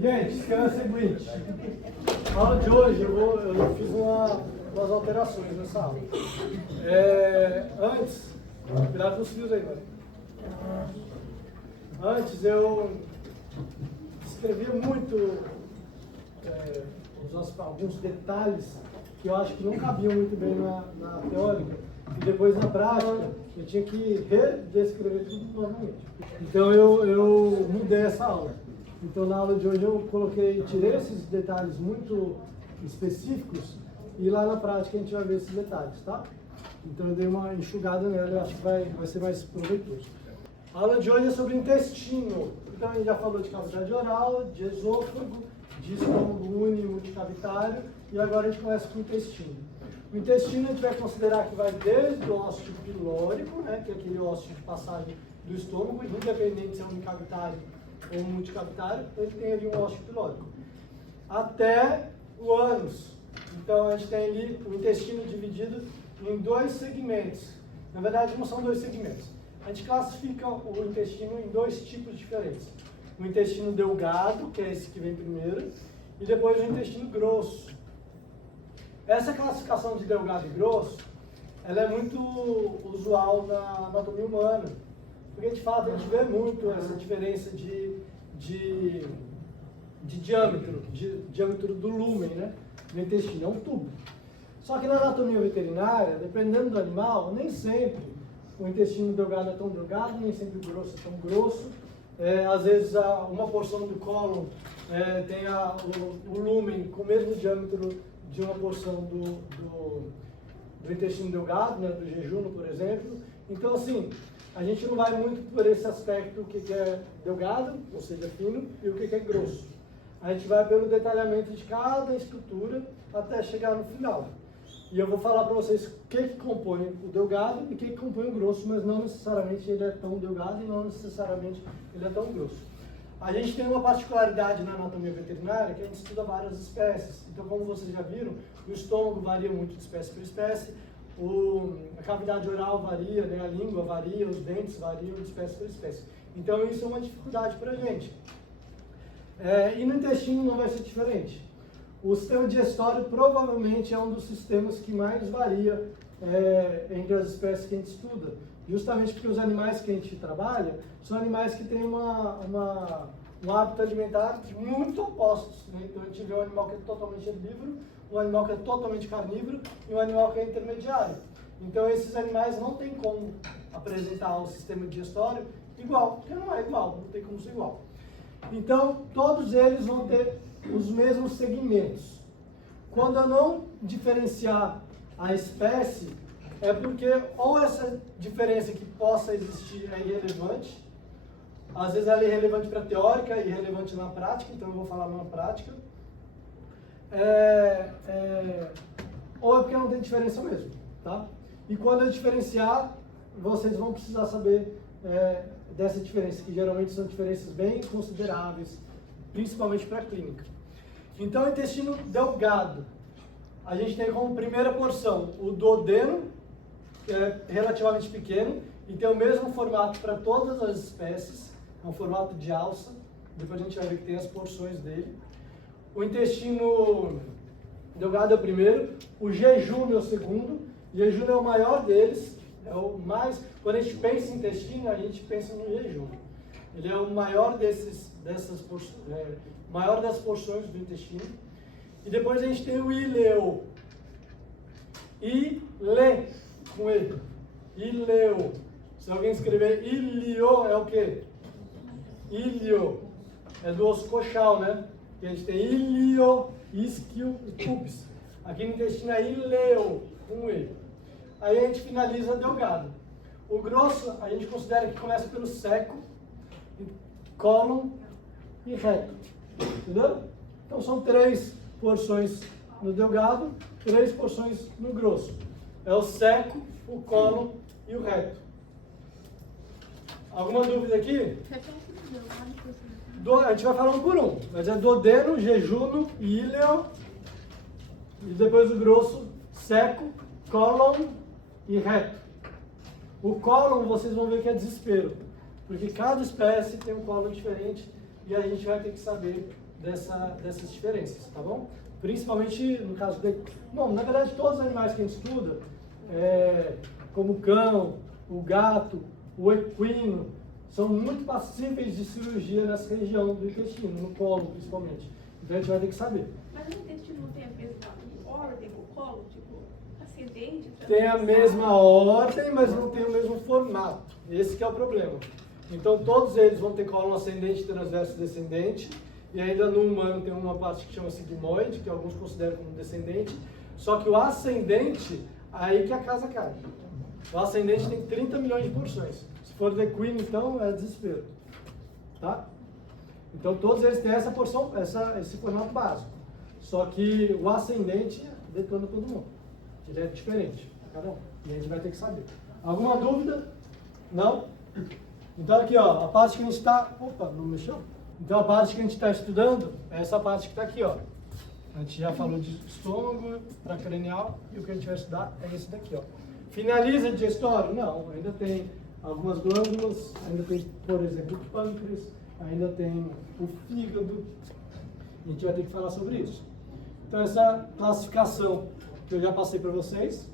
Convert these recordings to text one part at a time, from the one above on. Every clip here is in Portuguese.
Gente, esquema é o seguinte. Na aula de hoje eu fiz umas alterações nessa aula. Antes, cuidado com os fios aí, mano. Antes eu escrevia muito alguns detalhes que eu acho que não cabiam muito bem na teórica. E depois na prática eu tinha que redescrever tudo novamente. Então eu mudei essa aula. Então na aula de hoje eu tirei esses detalhes muito específicos e lá na prática a gente vai ver esses detalhes, tá? Então eu dei uma enxugada nela e acho que vai ser mais proveitoso. A aula de hoje é sobre intestino. Então a gente já falou de cavidade oral, de esôfago, de estômago uni multicavitário e agora a gente começa com o intestino. O intestino a gente vai considerar que vai desde o ósseo pilórico, né, que é aquele ósseo de passagem do estômago, independente se é unicavitário ou multicavitário, ele tem ali um ósseo pilórico, até o ânus. Então a gente tem ali o intestino dividido em dois segmentos. Na verdade não são dois segmentos. A gente classifica o intestino em dois tipos diferentes. O intestino delgado, que é esse que vem primeiro, e depois o intestino grosso. Essa classificação de delgado e grosso, ela é muito usual na anatomia humana, porque de fato a gente vê muito essa diferença de diâmetro do lúmen, né? Do intestino, é um tubo. Só que na anatomia veterinária, dependendo do animal, nem sempre o intestino delgado é tão delgado, nem sempre o grosso é tão grosso. Às vezes uma porção do cólon tem o lúmen com o mesmo diâmetro de uma porção do intestino delgado, né, do jejuno, por exemplo. Então, assim, a gente não vai muito por esse aspecto, o que é delgado, ou seja, fino, e o que é grosso. A gente vai pelo detalhamento de cada estrutura até chegar no final. E eu vou falar para vocês o que compõe o delgado e o que compõe o grosso, mas não necessariamente ele é tão delgado e não necessariamente ele é tão grosso. A gente tem uma particularidade na anatomia veterinária que a gente estuda várias espécies. Então, como vocês já viram, o estômago varia muito de espécie por espécie, a cavidade oral varia, né? A língua varia, os dentes variam de espécie por espécie. Então, isso é uma dificuldade para a gente. E no intestino não vai ser diferente. O sistema digestório provavelmente é um dos sistemas que mais varia entre as espécies que a gente estuda. Justamente porque os animais que a gente trabalha são animais que têm um hábito alimentar muito opostos, né? Então a gente vê um animal que é totalmente herbívoro, um animal que é totalmente carnívoro e um animal que é intermediário. Então esses animais não tem como apresentar o sistema digestório igual, porque não é igual, não tem como ser igual. Então todos eles vão ter os mesmos segmentos. Quando eu não diferenciar a espécie, é porque ou essa diferença que possa existir é irrelevante, às vezes ela é irrelevante para a teórica e irrelevante na prática, então eu vou falar na prática, ou é porque não tem diferença mesmo, tá? E quando eu diferenciar, vocês vão precisar saber dessa diferença, que geralmente são diferenças bem consideráveis, principalmente para a clínica. Então, o intestino delgado, a gente tem como primeira porção o duodeno, que é relativamente pequeno e tem o mesmo formato para todas as espécies, é um formato de alça, depois a gente vai ver que tem as porções dele. O intestino delgado é o primeiro, o jejuno é o segundo, o jejuno é o maior deles, é o mais, quando a gente pensa em intestino, a gente pensa no jejuno. Ele é o maior maior das porções do intestino. E depois a gente tem o ileo. Ile, com E. Ileo. Se alguém escrever ilio, é o quê? Ilio. É do osso coxal, né? E a gente tem ilio, isquio e pubis. Aqui no intestino é ileo, com E. Aí a gente finaliza delgado. O grosso, a gente considera que começa pelo seco, cólon e reto. Entendeu? Então são 3 porções no delgado, 3 porções no grosso. É o seco, o cólon e o reto. Alguma dúvida aqui? A gente vai falar um por um. Mas é duodeno, jejuno, ileo, e depois o grosso, seco, cólon e reto. O cólon vocês vão ver que é desespero, porque cada espécie tem um cólon diferente e a gente vai ter que saber dessas diferenças, tá bom? Principalmente no caso bom, na verdade todos os animais que a gente estuda, como o cão, o gato, o equino, são muito passíveis de cirurgia nessa região do intestino, no colo principalmente. Então a gente vai ter que saber. Mas o intestino não tem a mesma ordem, o colo, tipo, ascendente? Tem a mesma ordem, mas não tem o mesmo formato. Esse que é o problema. Então todos eles vão ter colo ascendente, transverso e descendente. E ainda no humano tem uma parte que chama sigmoide, que alguns consideram como descendente. Só que o ascendente, aí que a casa cai. O ascendente tem 30 milhões de porções. Se for do equino, então, é desespero. Tá? Então todos eles têm essa porção, esse formato básico. Só que o ascendente detona todo mundo. Ele é diferente, cada um. E a gente vai ter que saber. Alguma dúvida? Não? Então aqui, ó, a parte que a gente está... Opa, não mexeu? Então a parte que a gente está estudando é essa parte que está aqui, ó. A gente já falou de estômago para cranial e o que a gente vai estudar é esse daqui, ó. Finaliza digestório? Não, ainda tem algumas glândulas, ainda tem, por exemplo, o pâncreas, ainda tem o fígado. A gente vai ter que falar sobre isso. Então essa classificação que eu já passei para vocês.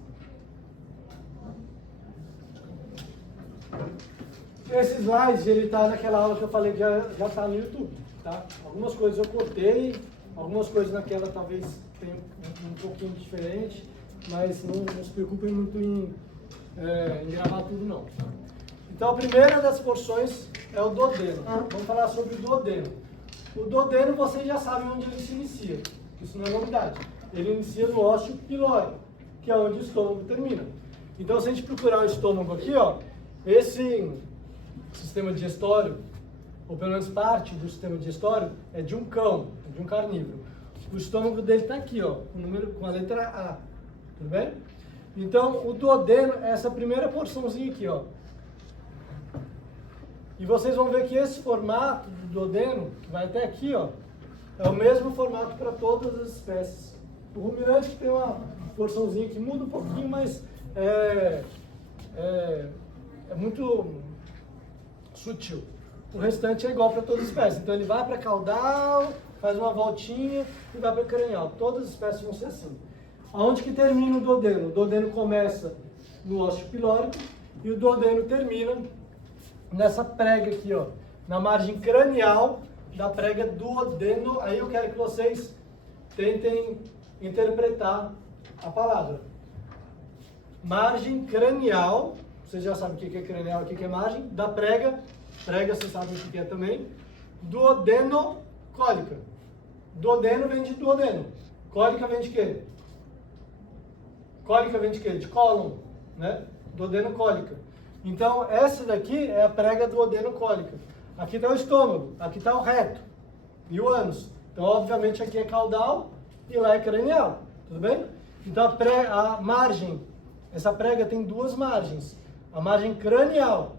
Esse slide, ele está naquela aula que eu falei que já está no YouTube, tá? Algumas coisas eu cortei, algumas coisas naquela talvez tenham um pouquinho diferente, mas não se preocupem muito em gravar tudo não. Então a primeira das porções é o duodeno. Vamos falar sobre o duodeno. O duodeno vocês já sabem onde ele se inicia, isso não é novidade. Ele inicia no ósseo pilórico, que é onde o estômago termina. Então se a gente procurar o estômago aqui, ó, esse sistema digestório, ou pelo menos parte do sistema digestório, é de um cão, de um carnívoro. O estômago dele está aqui, ó, com a letra A, tudo bem? Então, o duodeno é essa primeira porçãozinha aqui, ó. E vocês vão ver que esse formato do duodeno, que vai até aqui, ó, é o mesmo formato para todas as espécies. O ruminante tem uma porçãozinha que muda um pouquinho, mas é muito sutil. O restante é igual para todas as espécies. Então ele vai para caudal, faz uma voltinha e vai para cranial. Todas as espécies vão ser assim. Aonde que termina o duodeno? O duodeno começa no ósseo pilórico e o duodeno termina nessa prega aqui, ó, na margem cranial da prega duodeno. Aí eu quero que vocês tentem interpretar a palavra. Margem cranial, vocês já sabem o que é cranial e o que é margem, da prega, vocês sabem o que é também, duodenocólica. Duodeno vem de duodeno. Cólica vem de quê? Cólica vem de quê? De cólon, né? Duodenocólica. Então, essa daqui é a prega duodenocólica. Aqui está o estômago, aqui está o reto e o ânus. Então, obviamente, aqui é caudal e lá é cranial, tudo bem? Então, a margem, essa prega tem duas margens. A margem cranial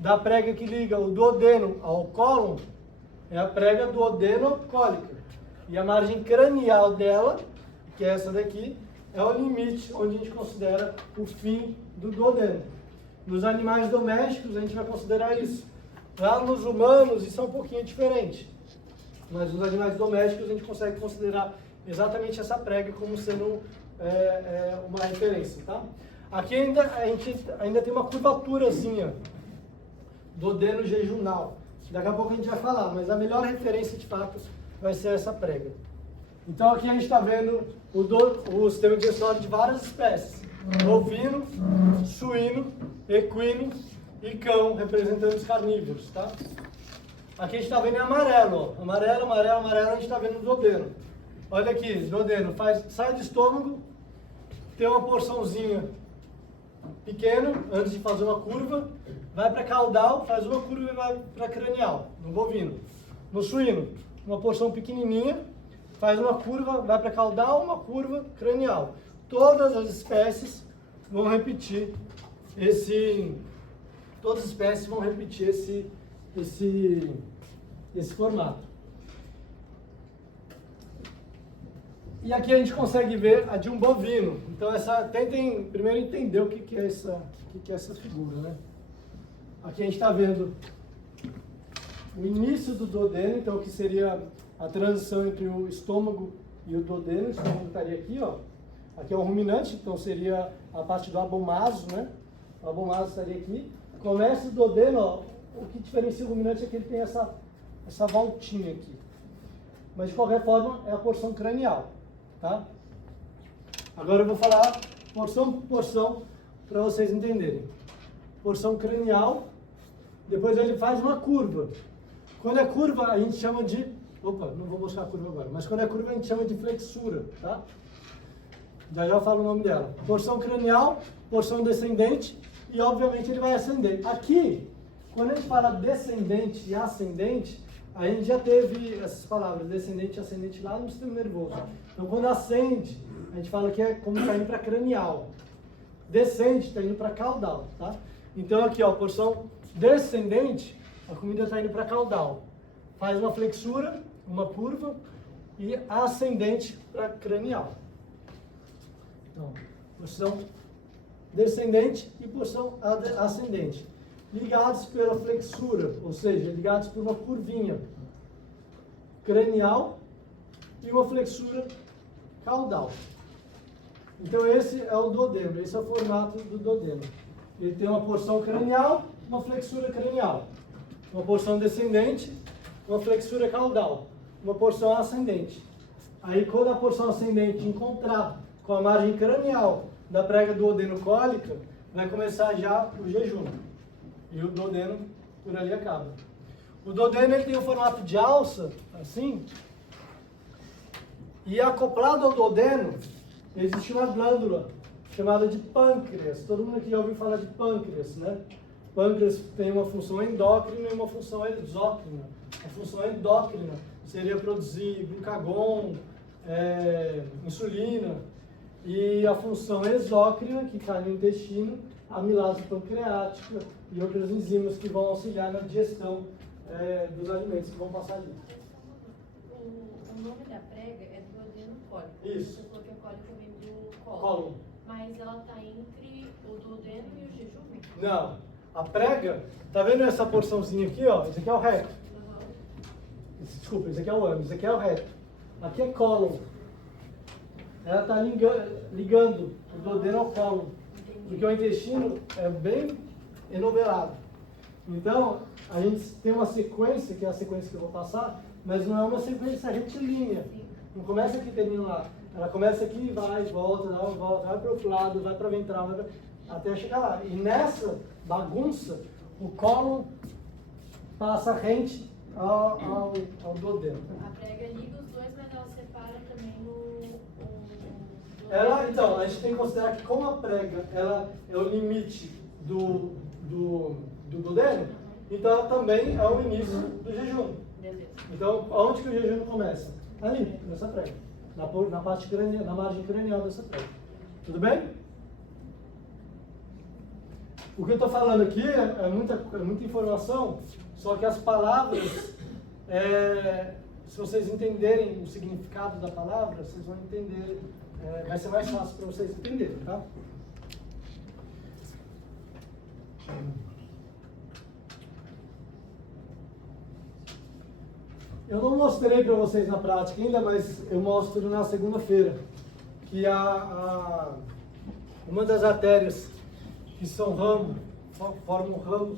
da prega que liga o duodeno ao cólon é a prega duodenocólica. E a margem cranial dela, que é essa daqui, é o limite onde a gente considera o fim do duodeno. Nos animais domésticos a gente vai considerar isso. Lá nos humanos isso é um pouquinho diferente. Mas nos animais domésticos a gente consegue considerar exatamente essa prega como sendo uma referência, tá? Aqui a gente ainda tem uma curvaturazinha duodeno jejunal. Daqui a pouco a gente vai falar, mas a melhor referência de fato vai ser essa prega. Então aqui a gente está vendo o sistema digestório de várias espécies. Bovino, suíno, equino e cão, representando os carnívoros, tá? Aqui a gente está vendo em amarelo, ó. Amarelo, a gente está vendo o duodeno. Olha aqui, duodeno, sai do estômago, tem uma porçãozinha pequena, antes de fazer uma curva, vai para caudal, faz uma curva e vai para cranial, no bovino. No suíno, uma porção pequenininha, faz uma curva, vai para caudal, uma curva cranial. Todas as espécies vão repetir esse formato. E aqui a gente consegue ver a de um bovino. Então tentem primeiro entender o que é essa figura, né? Aqui a gente está vendo o início do duodeno, então que seria a transição entre o estômago e o duodeno. O estômago estaria aqui, ó. Aqui é o ruminante, então seria a parte do abomaso, né? O abomaso estaria aqui. Começa o duodeno, ó. O que diferencia o ruminante é que ele tem essa voltinha aqui. Mas de qualquer forma é a porção cranial, tá? Agora eu vou falar porção por porção para vocês entenderem. Porção cranial, depois ele faz uma curva. Quando é curva a gente chama de... Opa, não vou mostrar a curva agora, mas quando é curva a gente chama de flexura, tá? Já eu falo o nome dela. Porção cranial, porção descendente e obviamente ele vai ascender. Aqui, quando a gente fala descendente e ascendente, a gente já teve essas palavras, descendente e ascendente lá no sistema nervoso. Então quando ascende, a gente fala que é como está indo para cranial. Descende, está indo para caudal, tá? Então aqui, ó, porção descendente, a comida está indo para caudal. Faz uma flexura, uma curva e ascendente para cranial. Então, porção descendente e porção ascendente. Ligados pela flexura, ou seja, ligados por uma curvinha cranial e uma flexura caudal. Então esse é o duodeno, esse é o formato do duodeno. Ele tem uma porção cranial, uma flexura cranial. Uma porção descendente, uma flexura caudal. Uma porção ascendente. Aí quando a porção ascendente encontrar com a margem cranial da prega duodenocólica, vai começar já o jejum. E o duodeno por ali acaba. O duodeno ele tem o formato de alça, assim. E acoplado ao duodeno, existe uma glândula chamada de pâncreas. Todo mundo aqui já ouviu falar de pâncreas, né? Pâncreas tem uma função endócrina e uma função exócrina. A função endócrina seria produzir glucagon, insulina. E a função exócrina, que está no intestino, a amilase pancreática e outras enzimas que vão auxiliar na digestão dos alimentos que vão passar ali. O nome da prega é duodeno cólico. Isso. Você falou que a cólica vem do colo. Cólon. Mas ela está entre o duodeno e o jejum? Não. A prega, tá vendo essa porçãozinha aqui, ó? Esse aqui é o reto. Desculpa, esse aqui é o ânus, esse aqui é o reto. Aqui é cólon. Ela está ligando o duodeno ao cólon. Porque o intestino é bem enovelado. Então, a gente tem uma sequência, que é a sequência que eu vou passar, mas não é uma sequência retilínea. Não começa aqui e termina lá. Ela começa aqui, vai, volta, dá uma volta, vai para o outro lado, vai para a ventral, até chegar lá. E nessa bagunça, o cólon passa rente ao duodeno. A prega liga os dois, mas ela separa também Então, a gente tem que considerar que como a prega ela é o limite do duodeno, então ela também é o início do jejum. Então, aonde que o jejum começa? Ali, nessa prega. Na parte cranial, na margem cranial dessa prega. Tudo bem? O que eu estou falando aqui é muita informação, só que as palavras, se vocês entenderem o significado da palavra, vocês vão entender, vai ser mais fácil para vocês entenderem, tá? Eu não mostrei para vocês na prática ainda, mas eu mostro na segunda-feira, que uma das artérias que são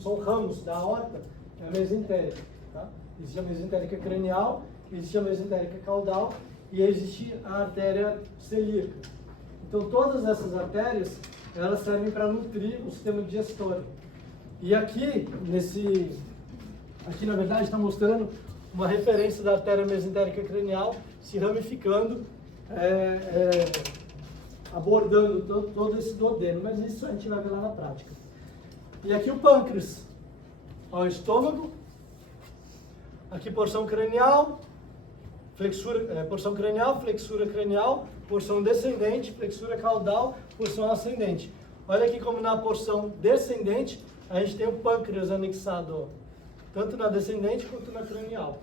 são ramos da aorta, é a mesentérica, tá? Existe a mesentérica cranial, existe a mesentérica caudal e existe a artéria celíaca. Então todas essas artérias, elas servem para nutrir o sistema digestório. E aqui na verdade está mostrando uma referência da artéria mesentérica cranial se ramificando, abordando todo esse duodeno, mas isso a gente vai ver lá na prática. E aqui o pâncreas, ó, o estômago, aqui porção cranial, porção cranial, flexura cranial, porção descendente, flexura caudal, porção ascendente. Olha aqui como na porção descendente a gente tem o pâncreas anexado, ó, tanto na descendente quanto na cranial.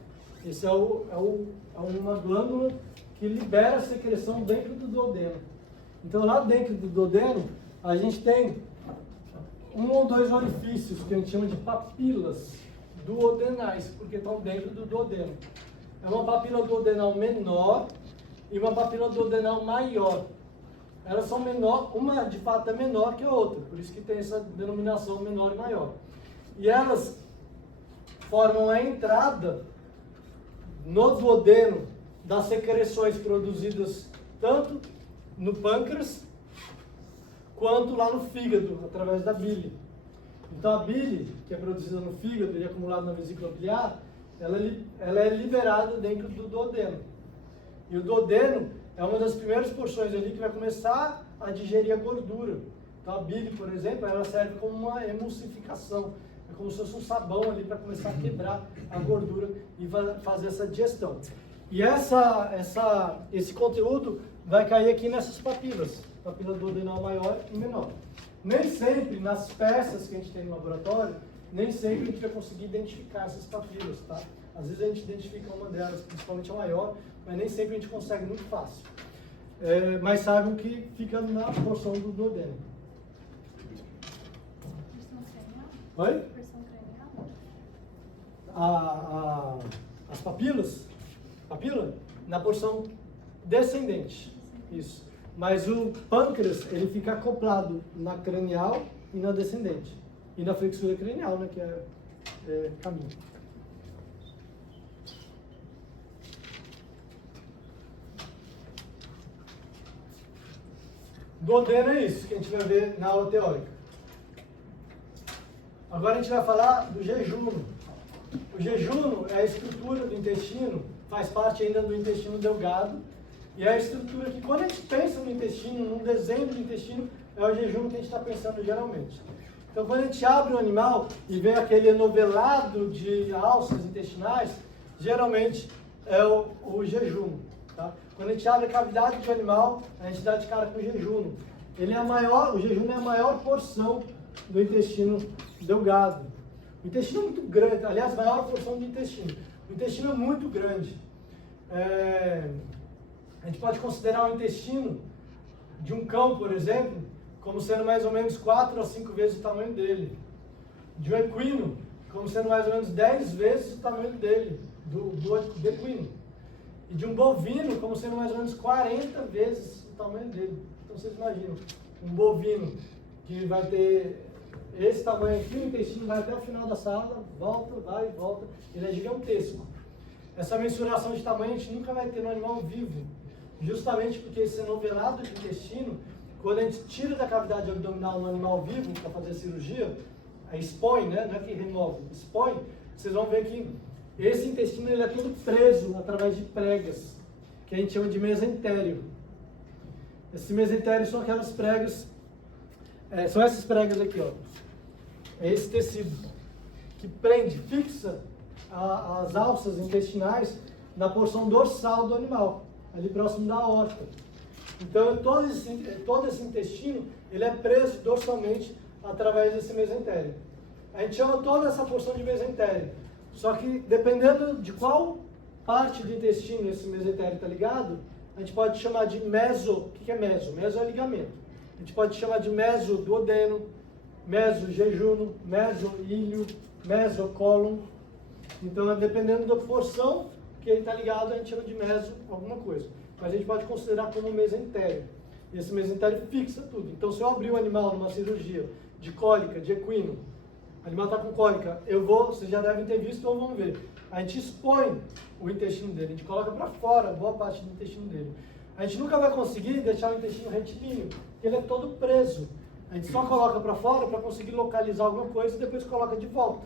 Esse é uma glândula que libera a secreção dentro do duodeno. Então lá dentro do duodeno a gente tem um ou dois orifícios que a gente chama de papilas duodenais, porque estão dentro do duodeno. é uma papila duodenal menor e uma papila duodenal maior. Elas são menor, uma de fato é menor que a outra, por isso que tem essa denominação menor e maior. E elas formam a entrada no duodeno das secreções produzidas tanto no pâncreas quanto lá no fígado, através da bile. Então a bile, que é produzida no fígado e acumulada na vesícula biliar, ela é liberada dentro do duodeno. E o duodeno é uma das primeiras porções ali que vai começar a digerir a gordura. Então a bile, por exemplo, ela serve como uma emulsificação. É como se fosse um sabão ali para começar a quebrar a gordura e fazer essa digestão. E esse conteúdo vai cair aqui nessas papilas, papila duodenal maior e menor. Nem sempre, nas peças que a gente tem no laboratório, nem sempre a gente vai conseguir identificar essas papilas, tá? Às vezes a gente identifica uma delas, principalmente a maior, mas nem sempre a gente consegue muito fácil. Mas saibam que fica na porção do duodeno. Porção cranial? Oi? Porção cranial? As papilas, papila, na porção descendente, isso. Mas o pâncreas, ele fica acoplado na cranial e na descendente. E na flexura cranial, né, que é caminho. Duodeno é isso que a gente vai ver na aula teórica. Agora a gente vai falar do jejuno. O jejuno é a estrutura do intestino, faz parte ainda do intestino delgado, e é a estrutura que, quando a gente pensa no intestino, num desenho do intestino, é o jejuno que a gente está pensando geralmente. Então, quando a gente abre o animal e vê aquele enovelado de alças intestinais, geralmente é o jejuno. Tá? Quando a gente abre a cavidade do animal, a gente dá de cara com o jejuno. O jejuno é a maior porção do intestino delgado. O intestino é muito grande, aliás, a maior porção do intestino. O intestino é muito grande. A gente pode considerar o intestino de um cão, por exemplo, como sendo mais ou menos 4 a 5 vezes o tamanho dele. De um equino, como sendo mais ou menos 10 vezes o tamanho dele, do equino. E de um bovino, como sendo mais ou menos 40 vezes o tamanho dele. Então vocês imaginam, um bovino que vai ter esse tamanho aqui, o intestino vai até o final da sala, volta, vai e volta, ele é gigantesco. Essa mensuração de tamanho a gente nunca vai ter no animal vivo, justamente porque esse enovelado de intestino, quando a gente tira da cavidade abdominal no animal vivo para fazer a cirurgia, expõe, né? Não é que remove, expõe, vocês vão ver que esse intestino ele é todo preso através de pregas, que a gente chama de mesentério. Esse mesentério são aquelas pregas, são essas pregas aqui, ó. É esse tecido que prende, fixa as alças intestinais na porção dorsal do animal, ali próximo da aorta. Então todo esse intestino ele é preso dorsalmente através desse mesentério. A gente chama toda essa porção de mesentério. Só que dependendo de qual parte do intestino esse mesentério está ligado, a gente pode chamar de meso. O que é meso? Meso é ligamento. A gente pode chamar de mesoduodeno, mesojejuno, mesoílio, mesocólon. Então, dependendo da porção que ele está ligado, a gente chama de meso alguma coisa. Mas a gente pode considerar como um mesentério. E esse mesentério fixa tudo. Então, se eu abrir o animal numa cirurgia de cólica, de equino, o animal está com cólica, vocês já devem ter visto ou vão ver. A gente expõe o intestino dele, a gente coloca para fora boa parte do intestino dele. A gente nunca vai conseguir deixar o intestino retilíneo, porque ele é todo preso. A gente só coloca para fora para conseguir localizar alguma coisa e depois coloca de volta,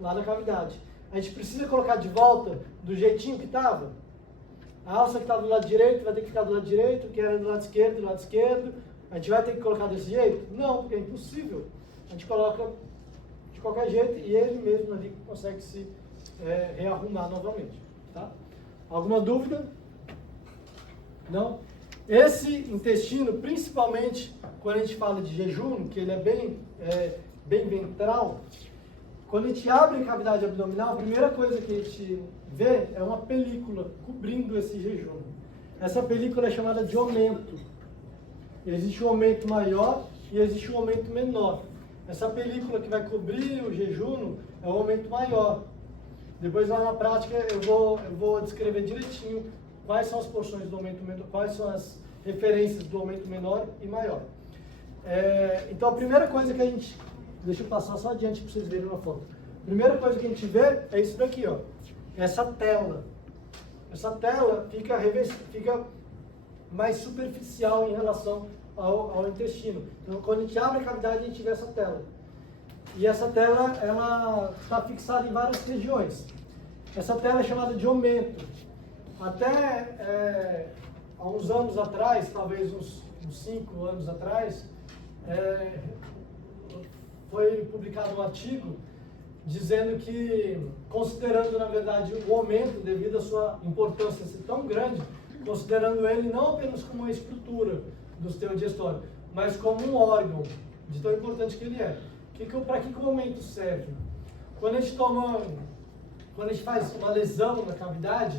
lá na cavidade. A gente precisa colocar de volta do jeitinho que estava. A alça que estava do lado direito vai ter que ficar do lado direito, o que era do lado esquerdo, do lado esquerdo. A gente vai ter que colocar desse jeito? Não, porque é impossível. A gente coloca de qualquer jeito e ele mesmo ali consegue se rearrumar novamente. Tá? Alguma dúvida? Não? Esse intestino, principalmente quando a gente fala de jejuno, que ele é bem ventral, quando a gente abre a cavidade abdominal, a primeira coisa que a gente vê é uma película cobrindo esse jejuno. Essa película é chamada de omento. Existe um aumento maior e existe um aumento menor. Essa película que vai cobrir o jejuno é um aumento maior. Depois lá na prática eu vou descrever direitinho quais são as porções do aumento menor, quais são as referências do aumento menor e maior. Então a primeira coisa que a gente, deixa eu passar só adiante para vocês verem uma foto. A primeira coisa que a gente vê é isso daqui, ó, essa tela. Essa tela fica mais superficial em relação ao intestino. Então quando a gente abre a cavidade a gente vê essa tela. E essa tela, ela está fixada em várias regiões. Essa tela é chamada de aumento. Até há uns anos atrás, talvez uns 5 anos atrás, foi publicado um artigo dizendo que, considerando na verdade o aumento devido à sua importância ser tão grande, considerando ele não apenas como uma estrutura do sistema digestório, mas como um órgão, de tão importante que ele é. Para que o aumento serve? Quando a gente faz uma lesão na cavidade,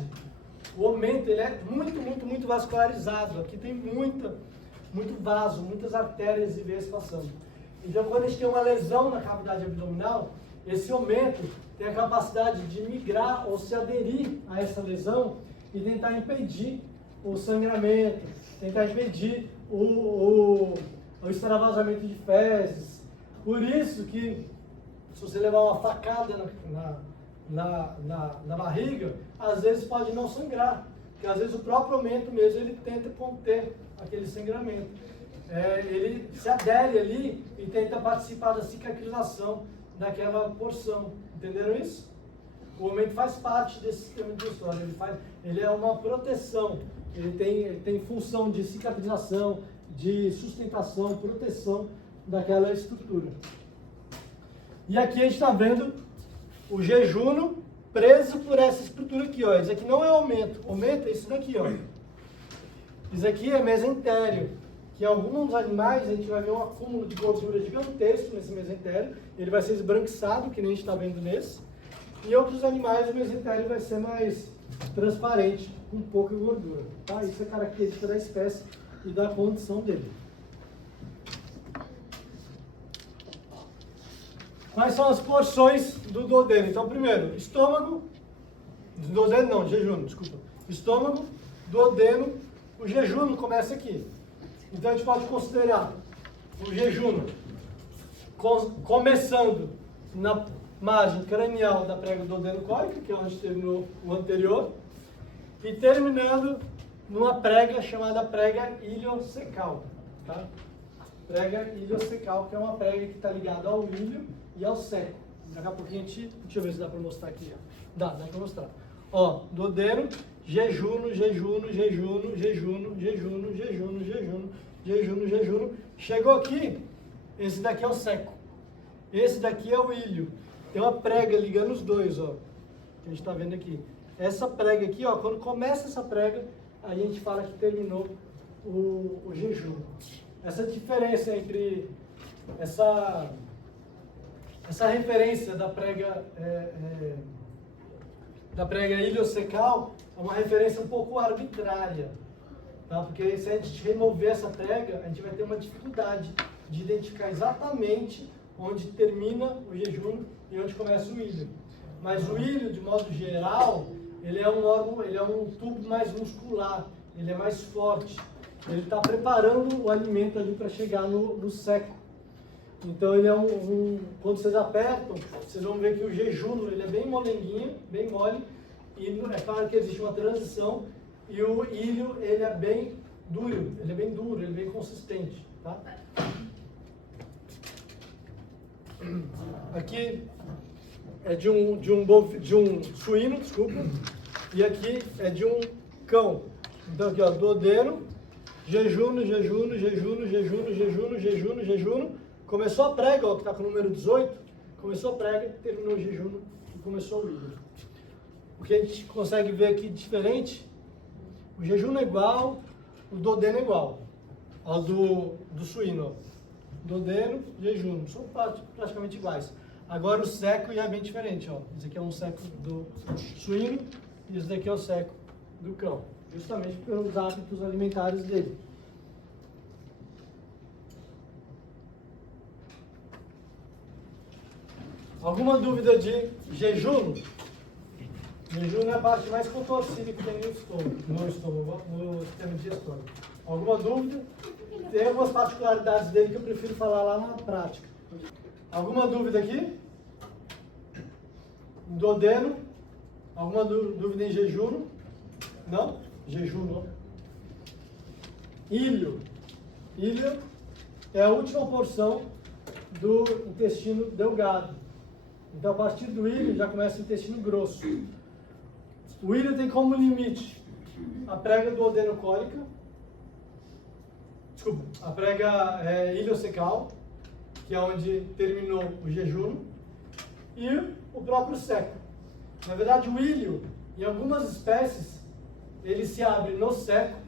o aumento ele é muito vascularizado. Aqui tem muito vaso, muitas artérias e veias passando. Então, quando a gente tem uma lesão na cavidade abdominal, esse aumento tem a capacidade de migrar ou se aderir a essa lesão e tentar impedir o sangramento, tentar impedir o extravasamento de fezes. Por isso que, se você levar uma facada na barriga, às vezes pode não sangrar, porque às vezes o próprio aumento mesmo, ele tenta conter aquele sangramento. Ele se adere ali e tenta participar da cicatrização daquela porção. Entenderam isso? O aumento faz parte desse sistema digestório, ele é uma proteção, ele tem função de cicatrização, de sustentação, proteção daquela estrutura. E aqui a gente está vendo o jejuno preso por essa estrutura aqui, ó. Isso aqui não é aumento. Aumento é isso daqui, ó. Isso aqui é mesentério, que em alguns animais a gente vai ver um acúmulo de gordura gigantesco nesse mesentério. Ele vai ser esbranquiçado, que nem a gente está vendo nesse. E em outros animais o mesentério vai ser mais transparente, com pouca gordura. Tá? Isso é característica da espécie e da condição dele. Quais são as porções do duodeno? Então, primeiro, estômago, duodeno não, jejuno, desculpa. Estômago, duodeno, o jejuno começa aqui. Então, a gente pode considerar o jejuno começando na margem cranial da prega duodenocólica, que é onde terminou o anterior, e terminando numa prega chamada prega iliocecal, tá? Prega iliocecal, que é uma prega que está ligada ao ilho e ao seco. Daqui a pouquinho deixa eu ver se dá para mostrar aqui. Ó. Dá para mostrar. Ó, duodeno, jejuno. Chegou aqui, esse daqui é o seco. Esse daqui é o ilho. Tem uma prega ligando os dois, ó. Que a gente está vendo aqui. Essa prega aqui, ó, quando começa essa prega, a gente fala que terminou o jejum. Essa diferença entre essa referência da prega iliocecal é uma referência um pouco arbitrária, tá? Porque se a gente remover essa prega, a gente vai ter uma dificuldade de identificar exatamente onde termina o jejum e onde começa o ilho. Mas o ilho, de modo geral, ele é um órgão, ele é um tubo mais muscular, ele é mais forte. Ele está preparando o alimento ali para chegar no seco. Então ele é quando vocês apertam, vocês vão ver que o jejuno ele é bem molenguinho, bem mole, e é claro que existe uma transição, e o ilho ele é bem duro, ele é bem consistente, tá? Aqui é de um suíno, desculpa, e aqui é de um cão. Então aqui ó, duodeno, jejuno. Começou a prega, ó, que está com o número 18, começou a prega, terminou o jejum e começou o ilho. O que a gente consegue ver aqui diferente, o jejum é igual, o duodeno é igual ao do suíno. Ó. Duodeno, jejum, são praticamente iguais. Agora o seco é bem diferente. Ó. Esse aqui é um seco do suíno e esse daqui é o seco do cão, justamente pelos hábitos alimentares dele. Alguma dúvida de jejum? Jejum é a parte mais contorcida que tem no estômago, no sistema digestório. Alguma dúvida? Tem algumas particularidades dele que eu prefiro falar lá na prática. Alguma dúvida aqui? Duodeno? Alguma dúvida em jejum? Não? Jejum não. Ilho. Ilho é a última porção do intestino delgado. Então, a partir do ilho já começa o intestino grosso. O ilho tem como limite a prega duodenocólica, desculpa, a prega iliocecal, que é onde terminou o jejum, e o próprio seco. Na verdade, o ilho, em algumas espécies, ele se abre no seco,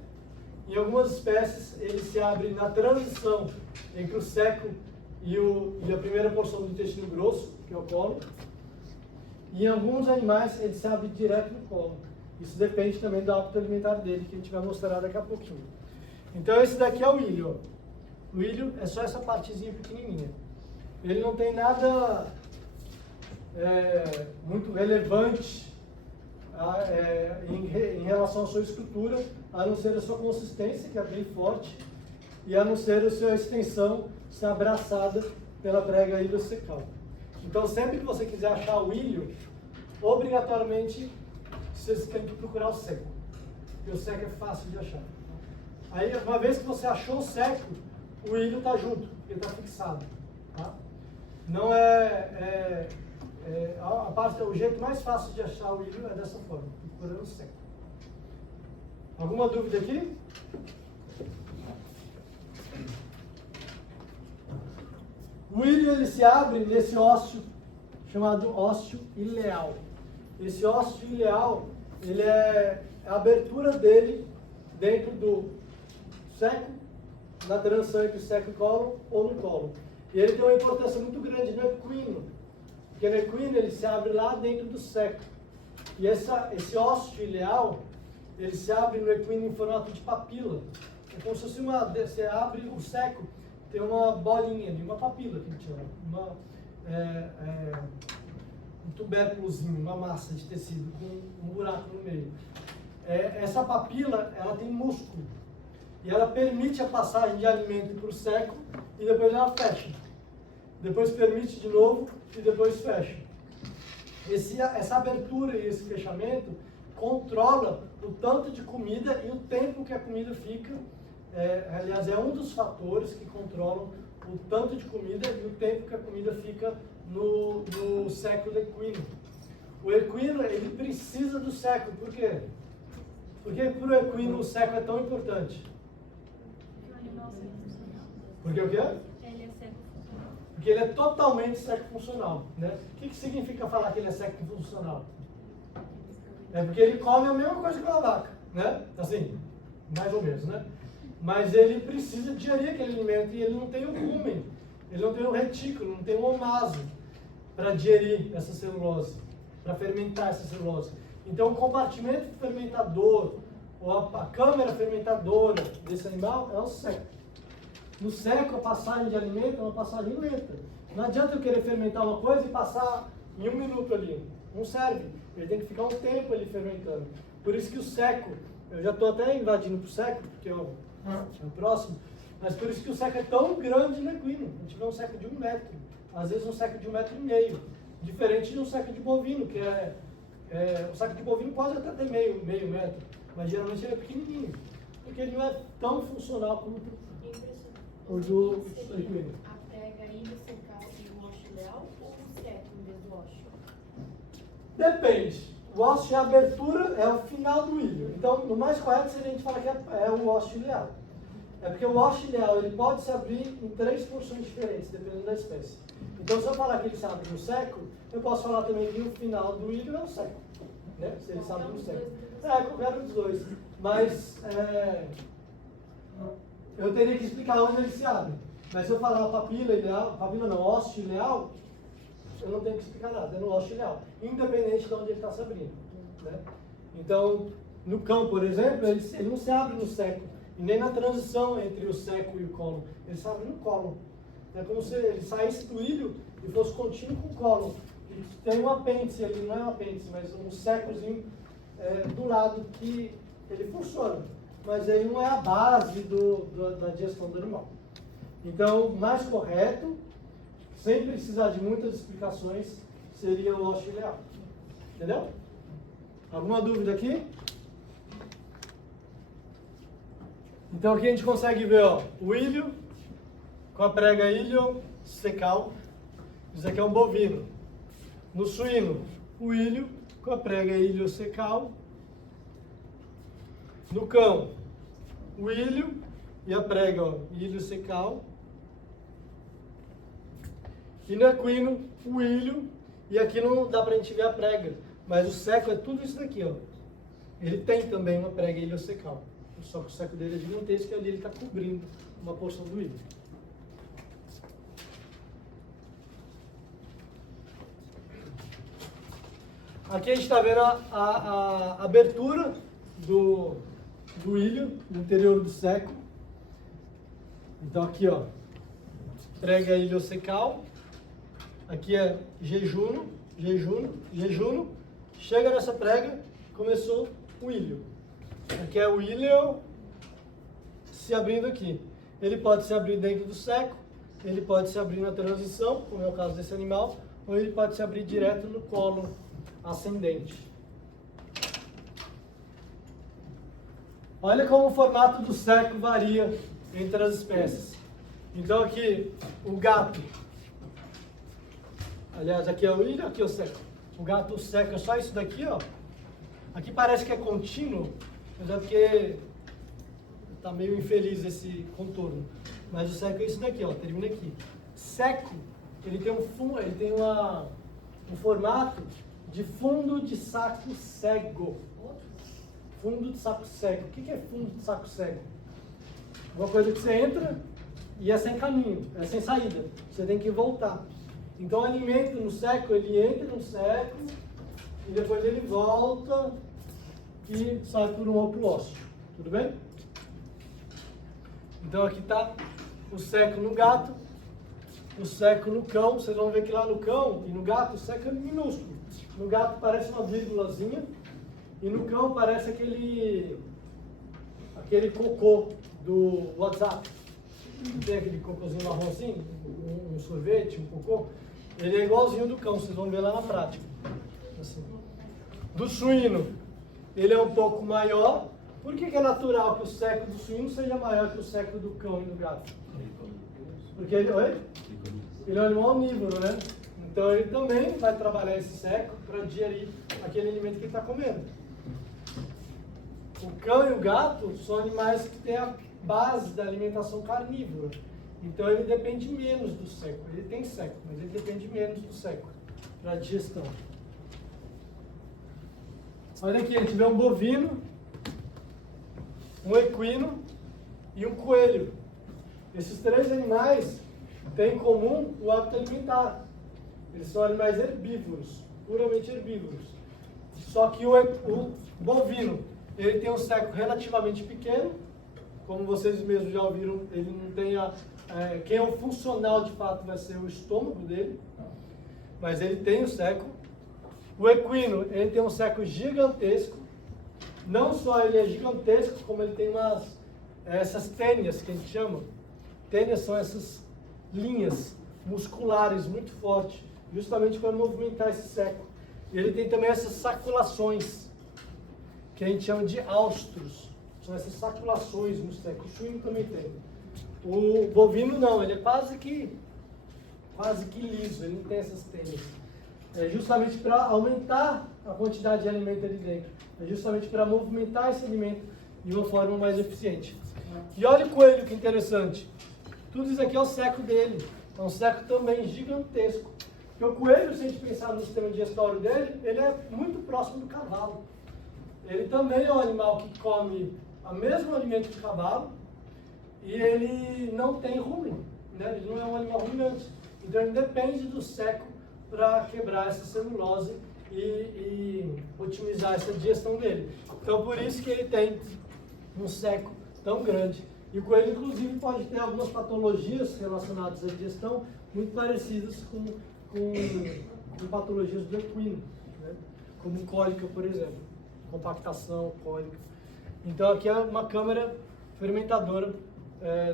em algumas espécies, ele se abre na transição entre o seco e a primeira porção do intestino grosso, que é o cólon. E em alguns animais, ele se abre direto no cólon. Isso depende também do hábito alimentar dele, que a gente vai mostrar daqui a pouquinho. Então, esse daqui é o ilho. Ó. O ilho é só essa partezinha pequenininha. Ele não tem nada muito relevante em relação à sua estrutura, a não ser a sua consistência, que é bem forte, e a não ser a sua extensão ser abraçada pela prega iliocecal. Então, sempre que você quiser achar o ilho, obrigatoriamente vocês têm que procurar o seco, porque o seco é fácil de achar. Aí, uma vez que você achou o seco, o ilho está junto, ele está fixado. Tá? Não o jeito mais fácil de achar o ilho é dessa forma, procurando o seco. Alguma dúvida aqui? O ilho ele se abre nesse ósseo chamado ósseo ileal. Esse ósseo ileal, ele é a abertura dele dentro do seco, na transição entre o seco e cólon ou no cólon. E ele tem uma importância muito grande no equino, porque no equino ele se abre lá dentro do seco. E esse ósseo ileal, ele se abre no equino em formato de papila. É como se fosse você abre o seco, tem uma bolinha ali, uma papila que a gente chama, um tubérculozinho, uma massa de tecido com um buraco no meio. Essa papila, ela tem músculo e ela permite a passagem de alimento para o seco e depois ela fecha. Depois permite de novo e depois fecha. Essa abertura e esse fechamento controla o tanto de comida e o tempo que a comida fica. Aliás, é um dos fatores que controlam o tanto de comida e o tempo que a comida fica no seco do equino. O equino, ele precisa do seco. Por quê? Por que para o equino o seco é tão importante? Porque o animal seco funcional. Porque o quê? Ele é seco funcional. Porque ele é totalmente seco funcional. Né? O que significa falar que ele é seco funcional? É porque ele come a mesma coisa que uma vaca, né? Assim, mais ou menos, né? Mas ele precisa digerir aquele alimento e ele não tem o rumen, ele não tem o retículo, não tem o omaso para digerir essa celulose, para fermentar essa celulose. Então, o compartimento fermentador, ou a câmara fermentadora desse animal é o seco. No seco, a passagem de alimento é uma passagem lenta. Não adianta eu querer fermentar uma coisa e passar em 1 minuto ali. Não serve. Ele tem que ficar um tempo ali fermentando. Por isso que o seco, eu já estou até invadindo para o seco, porque é o próximo, mas por isso que o seco é tão grande no equino. A gente vê um seco de 1 metro, às vezes um seco de 1,5 metro, diferente de um seco de bovino, que o seco de bovino pode até ter meio metro, mas geralmente ele é pequenininho, porque ele não é tão funcional como o do equino. A prega iliocecal e o ósseo ileal ou o seco em vez do ósseo? Depende. O ósseo é a abertura, é o final do ilho. Então, o mais correto seria a gente falar que é o ósseo ileal. É porque o ósseo ileal ele pode se abrir em 3 porções diferentes, dependendo da espécie. Então, se eu falar que ele se abre no seco, eu posso falar também que o final do ilho é o seco. Né? Se ele se abre no seco. Qualquer um dos dois. Mas eu teria que explicar onde ele se abre. Mas se eu falar ósseo ileal, eu não tenho que explicar nada, é no ósseo ileal, independente de onde ele está se abrindo. Né? Então, no cão, por exemplo, ele não se abre no seco, e nem na transição entre o seco e o cólon, ele se abre no cólon. É como se ele saísse do ilho e fosse contínuo com o cólon, e tem um apêndice ali, não é um apêndice, mas um secozinho do lado que ele funciona. Mas ele não é a base da digestão do animal. Então, o mais correto, sem precisar de muitas explicações, seria o ósseo ileal. Entendeu? Alguma dúvida aqui? Então aqui a gente consegue ver, ó, o ilho com a prega iliocecal. Isso aqui é um bovino. No suíno, o ilho com a prega iliocecal. No cão, o ilho e a prega, ó, iliocecal. E no equino, o ilho, e aqui não dá pra gente ver a prega, mas o seco é tudo isso daqui, ó. Ele tem também uma prega iliocecal, só que o seco dele é gigantesco e ali ele está cobrindo uma porção do ilho. Aqui a gente está vendo a abertura do ilho, no interior do seco. Então aqui, ó, prega iliocecal. Aqui é jejuno. Chega nessa prega, começou o ilho. Aqui é o ilho se abrindo aqui. Ele pode se abrir dentro do seco, ele pode se abrir na transição, como é o caso desse animal, ou ele pode se abrir direto no colo ascendente. Olha como o formato do seco varia entre as espécies. Então aqui o gato, aliás aqui é o ilho, aqui é o seco. O gato seco é só isso daqui, ó. Aqui parece que é contínuo, mas é porque está meio infeliz esse contorno. Mas o seco é isso daqui, ó, termina aqui. Seco, ele tem um formato de fundo de saco cego. Fundo de saco cego. O que é fundo de saco cego? Uma coisa que você entra e é sem caminho, é sem saída. Você tem que voltar. Então o alimento no seco, ele entra no seco e depois ele volta e sai por um outro ósseo. Tudo bem? Então aqui está o seco no gato, o seco no cão. Vocês vão ver que lá no cão e no gato o seco é minúsculo. No gato parece uma vírgulazinha e no cão parece aquele cocô do WhatsApp. Tem aquele cocôzinho marrom assim, um sorvete, um cocô. Ele é igualzinho do cão, vocês vão ver lá na prática. Assim. Do suíno, ele é um pouco maior. Por que é natural que o seco do suíno seja maior que o seco do cão e do gato? Porque ele é um animal onívoro, né? Então ele também vai trabalhar esse seco para digerir aquele alimento que ele está comendo. O cão e o gato são animais que têm a base da alimentação carnívora. Então ele depende menos do seco. Ele tem seco, mas ele depende menos do seco para a digestão. Olha aqui, a gente vê um bovino, um equino e um coelho. Esses três animais têm em comum o hábito alimentar. Eles são animais herbívoros, puramente herbívoros. Só que o bovino, ele tem um seco relativamente pequeno. Como vocês mesmos já ouviram, ele não tem quem é o funcional de fato vai ser o estômago dele. Mas ele tem o seco. O equino, ele tem um seco gigantesco. Não só ele é gigantesco, como ele tem essas tênias que a gente chama. Tênias são essas linhas musculares muito fortes, justamente para movimentar esse seco. Ele tem também essas saculações, que a gente chama de áustros. São essas saculações no seco. O suíno também tem. O bovino não, ele é quase que liso, ele não tem essas tênias. É justamente para aumentar a quantidade de alimento ali dentro. É justamente para movimentar esse alimento de uma forma mais eficiente. E olha o coelho, que interessante. Tudo isso aqui é o seco dele. É um seco também gigantesco. Porque o coelho, se a gente pensar no sistema digestório dele, ele é muito próximo do cavalo. Ele também é um animal que come o mesmo alimento que o cavalo e ele não tem rumen, né? Ele não é um animal ruminante. Então ele depende do seco para quebrar essa celulose e otimizar essa digestão dele. Então por isso que ele tem um seco tão grande. E o coelho, inclusive, pode ter algumas patologias relacionadas à digestão muito parecidas com em patologias do equino, né? Como cólica, por exemplo, compactação, cólica. Então aqui é uma câmara fermentadora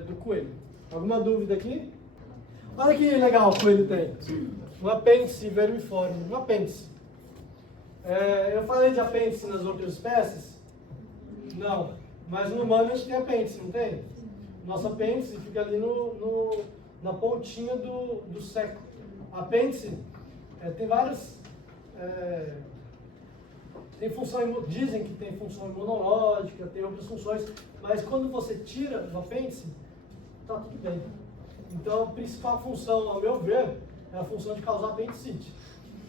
do coelho. Alguma dúvida aqui? Olha que legal o coelho tem. Um apêndice vermiforme, um apêndice. Eu falei de apêndice nas outras espécies? Não. Mas no humano a gente tem apêndice, não tem? Nosso apêndice fica ali na pontinha do seco. Apêndice tem várias... tem função, dizem que tem função imunológica, tem outras funções, mas quando você tira o apêndice, está tudo bem. Então a principal função, ao meu ver, é a função de causar apendicite.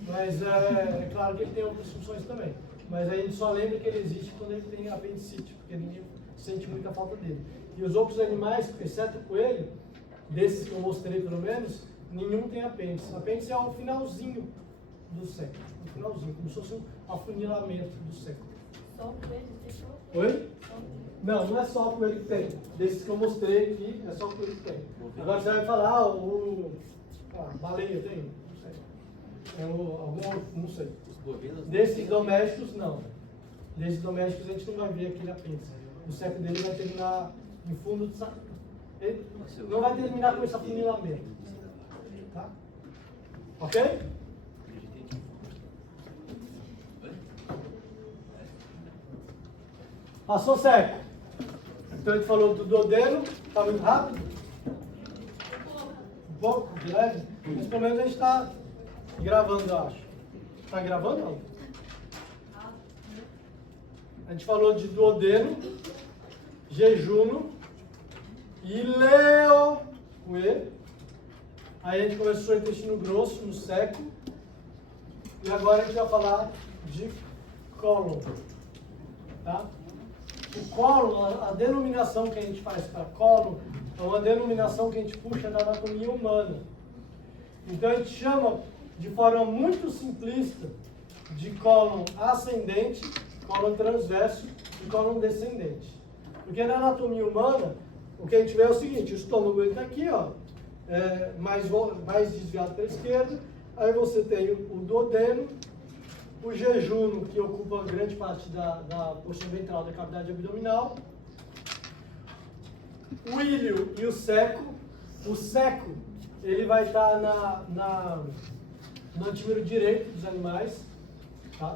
Mas é claro que ele tem outras funções também. Mas a gente só lembra que ele existe quando ele tem apendicite, porque ninguém sente muita falta dele. E os outros animais, exceto o coelho, desses que eu mostrei pelo menos, nenhum tem apêndice. Apêndice é o finalzinho do seco. O finalzinho, como se fosse um afunilamento do seco. Só o coelho fechou? Oi? Só o coelho. Não, não é só o coelho que tem. Desses que eu mostrei aqui, é só o coelho que tem. Agora você vai falar, baleia tem? Não sei. Algum outro, não sei. Desses domésticos, não. Desses domésticos a gente não vai ver aquele apêndice. O seco dele vai terminar em fundo de saco. Ele não vai terminar com esse afunilamento. Tá? Ok? Passou seco. Então a gente falou do duodeno, está muito rápido? Um pouco, de leve? Mas pelo menos a gente está gravando, eu acho. Está gravando ou não? A gente falou de duodeno, jejuno, ileoque. Aí a gente começou o intestino grosso, no seco. E agora a gente vai falar de cólon. Tá? O cólon, a denominação que a gente faz para cólon, é uma denominação que a gente puxa da anatomia humana. Então a gente chama, de forma muito simplista, de cólon ascendente, cólon transverso e cólon descendente. Porque na anatomia humana, o que a gente vê é o seguinte: o estômago está aqui, ó, mais desviado para a esquerda, aí você tem o duodeno, o jejuno, que ocupa grande parte da porção ventral da cavidade abdominal, o íleo e o seco. O seco, ele vai estar no antímero direito dos animais, tá?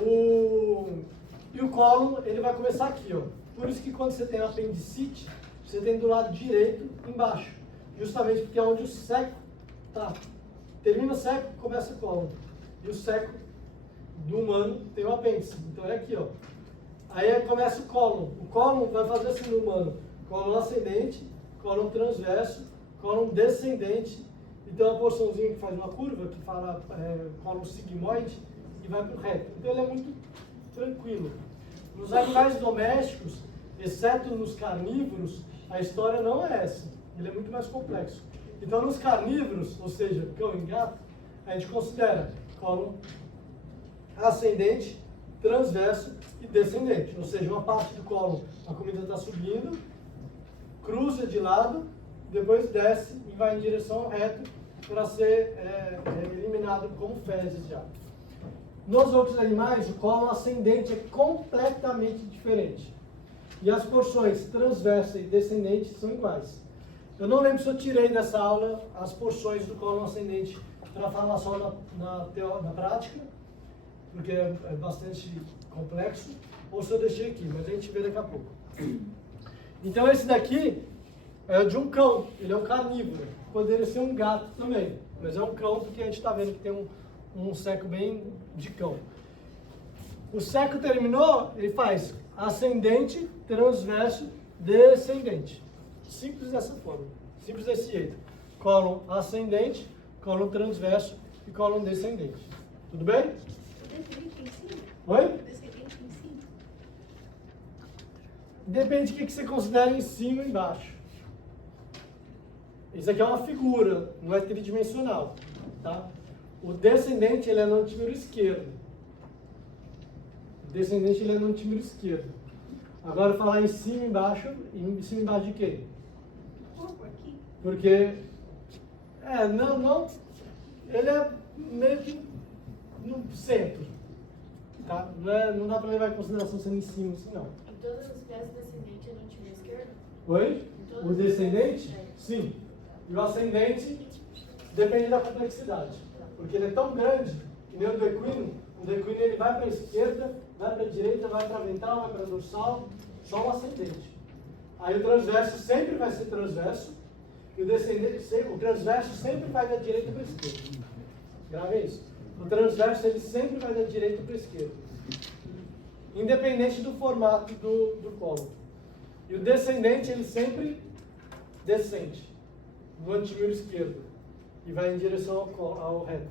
E o cólon, ele vai começar aqui, ó. Por isso que quando você tem apendicite, você tem do lado direito embaixo, justamente porque é onde o seco tá. Termina o seco, começa o cólon. E o seco do humano tem o apêndice. Então é aqui, ó. Aí começa o cólon. O cólon vai fazer assim no humano: cólon ascendente, cólon transverso, cólon descendente. E tem uma porçãozinha que faz uma curva, que fala cólon sigmoide, e vai para o reto. Então ele é muito tranquilo. Nos animais domésticos, exceto nos carnívoros, a história não é essa. Ele é muito mais complexo. Então nos carnívoros, ou seja, cão e gato, a gente considera cólon ascendente, transverso e descendente. Ou seja, uma parte do cólon, a comida está subindo, cruza de lado, depois desce e vai em direção ao reto para ser eliminado como fezes já. Nos outros animais, o cólon ascendente é completamente diferente. E as porções transversa e descendente são iguais. Eu não lembro se eu tirei dessa aula as porções do cólon ascendente para falar só na prática, porque é bastante complexo, ou se eu deixei aqui, mas a gente vê daqui a pouco. Então esse daqui é de um cão, ele é um carnívoro. Poderia ser um gato também, mas é um cão porque a gente está vendo que tem um seco bem de cão. O seco terminou, ele faz ascendente, transverso, descendente. Simples dessa forma, simples desse jeito. Cólon ascendente, cólon transverso e cólon descendente. Tudo bem? O descendente em cima? Oi? O descendente em cima? Depende do que você considera em cima e embaixo. Isso aqui é uma figura, não é tridimensional. Tá? O descendente ele é no antímero esquerdo. O descendente ele é no antímero esquerdo. Agora falar em cima e embaixo de quê? O corpo aqui. Porque, não, ele é meio que no centro. Tá? Não dá para levar em consideração sendo em cima, assim não. Em todas as peças descendentes é no time esquerdo? Oi? O descendente? É. Sim. E o ascendente depende da complexidade. Porque ele é tão grande que nem o do equino. O do equino ele vai para a esquerda, vai para a direita, vai para a ventral, vai para a dorsal, só o ascendente. Aí o transverso sempre vai ser transverso e o descendente, o transverso sempre vai da direita para a esquerda. Grave isso. O transverso ele sempre vai da direita para a esquerda. Independente do formato do colo. E o descendente ele sempre descende no antímero esquerdo e vai em direção ao reto.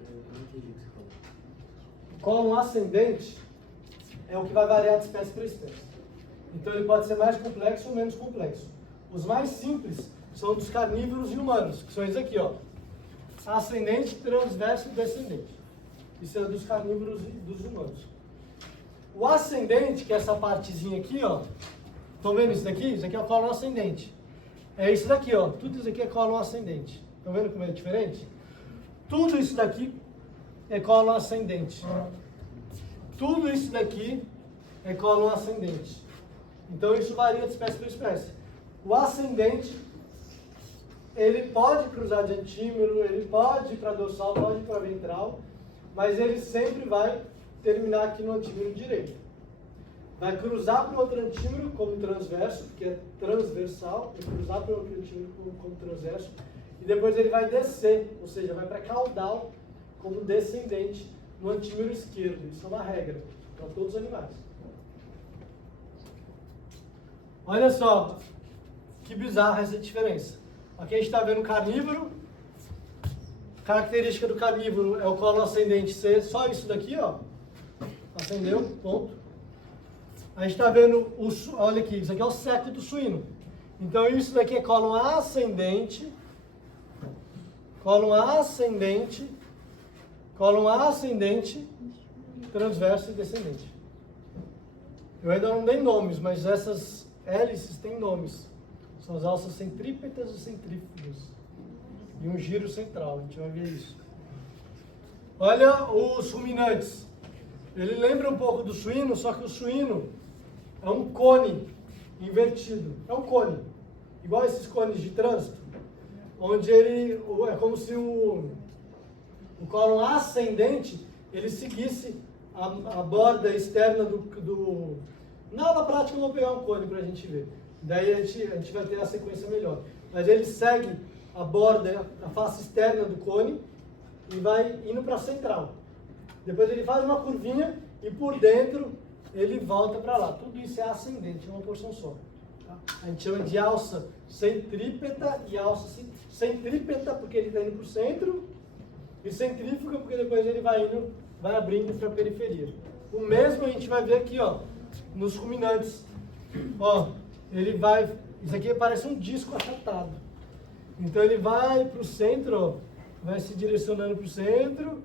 Eu não entendi o que você falou. O cólon ascendente é o que vai variar de espécie para espécie. Então ele pode ser mais complexo ou menos complexo. Os mais simples são dos carnívoros e humanos, que são esses aqui, ó. Ascendente, transverso e descendente. Isso é dos carnívoros e dos humanos. O ascendente, que é essa partezinha aqui, ó. Estão vendo isso daqui? Isso aqui é o cólon ascendente. É isso daqui, ó. Tudo isso aqui é cólon ascendente. Estão vendo como é diferente? Tudo isso daqui é cólon ascendente. Tudo isso daqui é cólon ascendente. Então isso varia de espécie para espécie. O ascendente, ele pode cruzar de antímero, ele pode ir para dorsal, pode ir para ventral, mas ele sempre vai terminar aqui no antímero direito. Vai cruzar para o outro antímero como transverso, que é transversal, e cruzar para o outro antímero como transverso, e depois ele vai descer, ou seja, vai para caudal como descendente no antímero esquerdo. Isso é uma regra para todos os animais. Olha só que bizarra essa diferença. Aqui a gente está vendo o carnívoro. Característica do carnívoro é o colo ascendente ser só isso daqui, ó. Acendeu, ponto. A gente está vendo, olha aqui, isso aqui é o seco do suíno. Então isso daqui é colo ascendente, transverso e descendente. Eu ainda não dei nomes, mas essas hélices têm nomes. São as alças centrípetas e centrífugas. E um giro central, a gente vai ver isso. Olha os ruminantes. Ele lembra um pouco do suíno, só que o suíno é um cone invertido. É um cone. Igual esses cones de trânsito. Onde ele é como se o cólon ascendente ele seguisse a borda externa do... Na aula prática eu vou pegar um cone para a gente ver. Daí a gente vai ter a sequência melhor. Mas ele segue a borda, a face externa do cone e vai indo para a central. Depois ele faz uma curvinha e por dentro ele volta para lá. Tudo isso é ascendente, é uma porção só. Tá? A gente chama de alça centrípeta e alça centrípeta porque ele está indo para o centro e centrífuga porque depois ele vai abrindo para a periferia. O mesmo a gente vai ver aqui, ó, nos ruminantes. Ó, ele vai, isso aqui parece um disco achatado. Então ele vai para o centro, ó, vai se direcionando para o centro,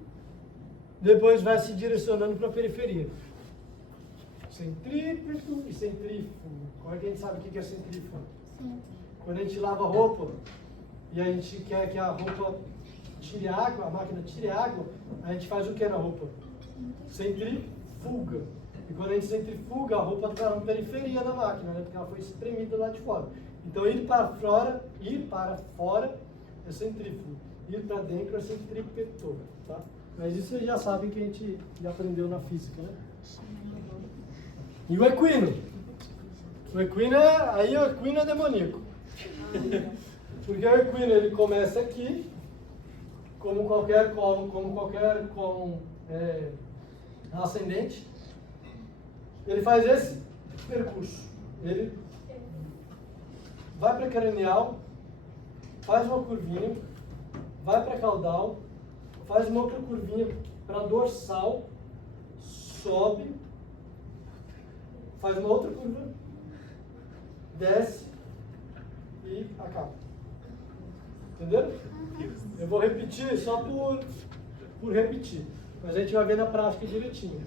depois vai se direcionando para a periferia. Centrípeto e centrífugo. Como é que a gente sabe o que é centrífugo? Quando a gente lava roupa e a gente quer que a roupa tire água, a máquina tire água, a gente faz o que na roupa? Centrifuga. E quando a gente centrifuga, a roupa está na periferia da máquina, né? Porque ela foi espremida lá de fora. Então ir para fora é centrífugo. Ir para dentro é centrípeto. Tá? Mas isso vocês já sabem que a gente já aprendeu na física, né? E o equino? O equino é demoníaco. Porque o equino ele começa aqui, como qualquer cólon ascendente. Ele faz esse percurso. Ele vai para cranial, faz uma curvinha, vai para caudal, faz uma outra curvinha para dorsal, sobe, faz uma outra curva, desce e acaba. Entenderam? Eu vou repetir só por repetir, mas a gente vai ver na prática direitinho.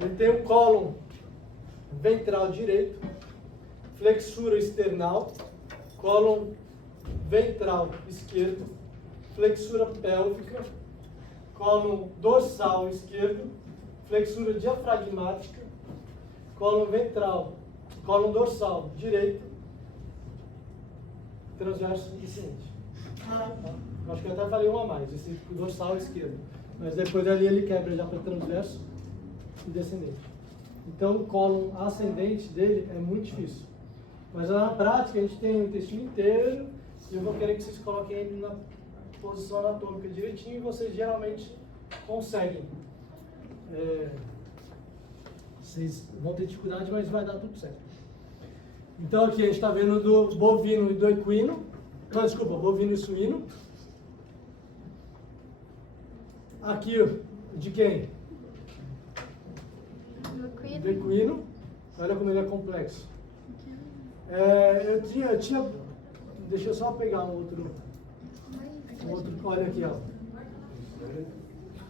Ele tem o cólon ventral direito, flexura external, cólon ventral esquerdo, flexura pélvica, cólon dorsal esquerdo, flexura diafragmática, cólon ventral, cólon dorsal direito, transverso descendente. Acho que eu até falei um a mais, esse dorsal esquerdo. Mas depois dali ele quebra já para transverso e descendente. Então o cólon ascendente dele é muito difícil. Mas na prática a gente tem o intestino inteiro e eu vou querer que vocês coloquem ele na posição anatômica direitinho e vocês geralmente conseguem. Vocês vão ter dificuldade, mas vai dar tudo certo. Então aqui a gente está vendo do bovino e do equino. Não, desculpa, bovino e suíno. Aqui, de quem? Do equino. Olha como ele é complexo. Eu tinha. Deixa eu só pegar um outro. Olha aqui, ó.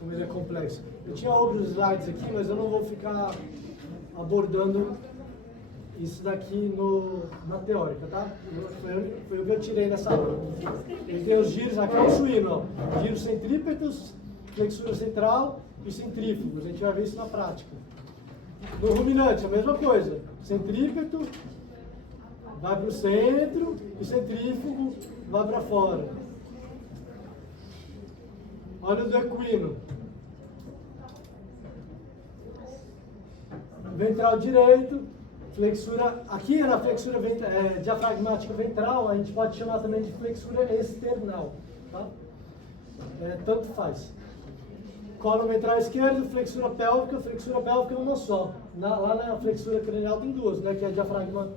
Como ele é complexo. Eu tinha outros slides aqui, mas eu não vou ficar abordando isso daqui na teórica, tá? Foi o que eu tirei nessa aula. Ele tem os giros, aqui é o suíno, ó. Giros centrípetos, flexura central e centrífugos. A gente vai ver isso na prática. No ruminante, a mesma coisa. Centrípeto vai para o centro e centrífugo vai para fora. Olha o do equino. Ventral direito, flexura, aqui na flexura diafragmática ventral, a gente pode chamar também de flexura external, tá? Tanto faz. Cólon ventral esquerdo, flexura pélvica é uma só. Lá na flexura cranial tem duas, né? Que é diafragmática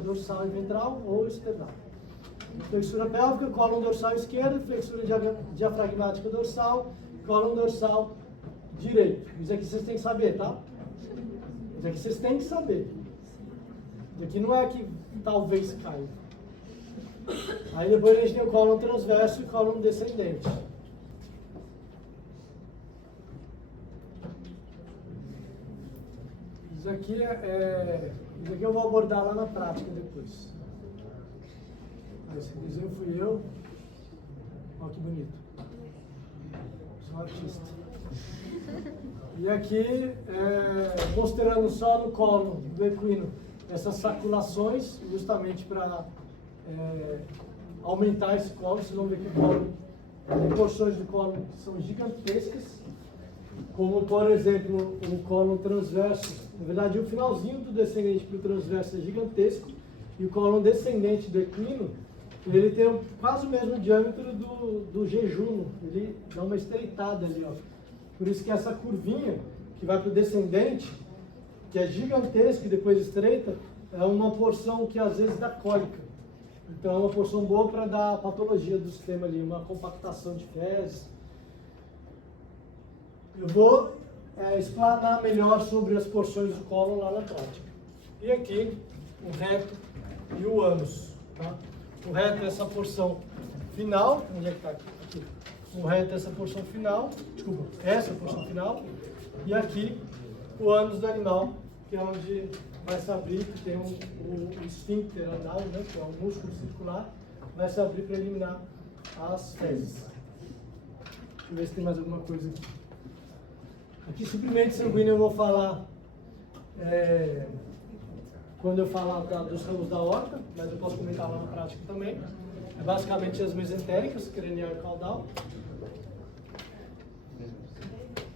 dorsal e ventral ou external. Flexura pélvica, cólon dorsal esquerdo, flexura diafragmática dorsal, cólon dorsal direito. Isso aqui vocês têm que saber, tá? Isso aqui vocês têm que saber. Isso aqui não é que talvez caia. Aí depois a gente tem o cólon transverso e cólon descendente. Isso aqui eu vou abordar lá na prática depois. Esse desenho fui eu. Olha que bonito. Sou artista. E aqui, mostrando só no cólon do equino essas saculações, justamente para aumentar esse cólon. Vocês vão ver que o cólon, tem porções do cólon que são gigantescas, como por exemplo o cólon transverso. Na verdade, o finalzinho do descendente para o transverso é gigantesco, e o cólon descendente do equino, ele tem quase o mesmo diâmetro do jejuno. Ele dá uma estreitada ali, ó. Por isso que essa curvinha que vai para o descendente, que é gigantesca e depois estreita, é uma porção que às vezes dá cólica. Então é uma porção boa para dar patologia do sistema ali, uma compactação de fezes. Eu vou explanar melhor sobre as porções do cólon lá na prática. E aqui, o reto e o ânus. Tá? O reto é essa porção final. Onde é que está aqui? O reto é essa porção final. Desculpa, essa porção final. E aqui, o ânus do animal, que é onde vai se abrir, que tem o esfíncter anal, né, que é um músculo circular, vai se abrir para eliminar as fezes. Deixa eu ver se tem mais alguma coisa aqui. Aqui, suprimento sanguíneo, eu vou falar quando eu falar dos ramos da aorta, mas eu posso comentar lá na prática também. É basicamente as mesentéricas, cranial e caudal.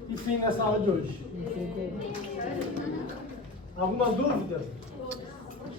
Enfim, nessa aula de hoje. Alguma dúvida?